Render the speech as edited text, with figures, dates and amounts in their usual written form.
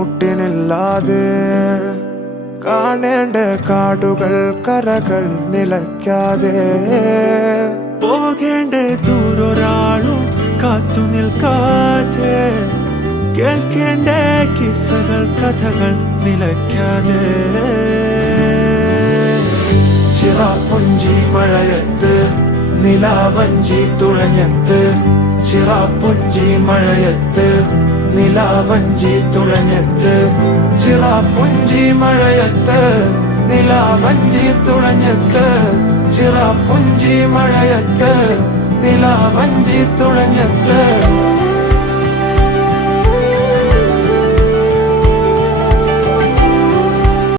കുട്ടിനില്ലാതെ കാണേണ്ട കാടുകൾ കരകൾ നിലയ്ക്കാതെ പോകേണ്ട ദൂരൊരാളും കാത്തു നിൽക്കാതെ കേൾക്കേണ്ട കിസ്സകൾ കഥകൾ നിലയ്ക്കാതെ ചിറാപ്പുഞ്ചി മഴയത്ത് നിലാവഞ്ചി തുഴഞ്ഞത്ത് ചിറാപ്പുഞ്ചി മഴയത്ത് നിലാവഞ്ചി തുഴഞ്ഞത്ത് ചിറാപ്പുഞ്ചി മഴയത്ത് നിലാവഞ്ചി തുഴഞ്ഞത്ത് ചിറാപ്പുഞ്ചി മഴയത്ത് നിലാവഞ്ചി തുഴഞ്ഞത്ത്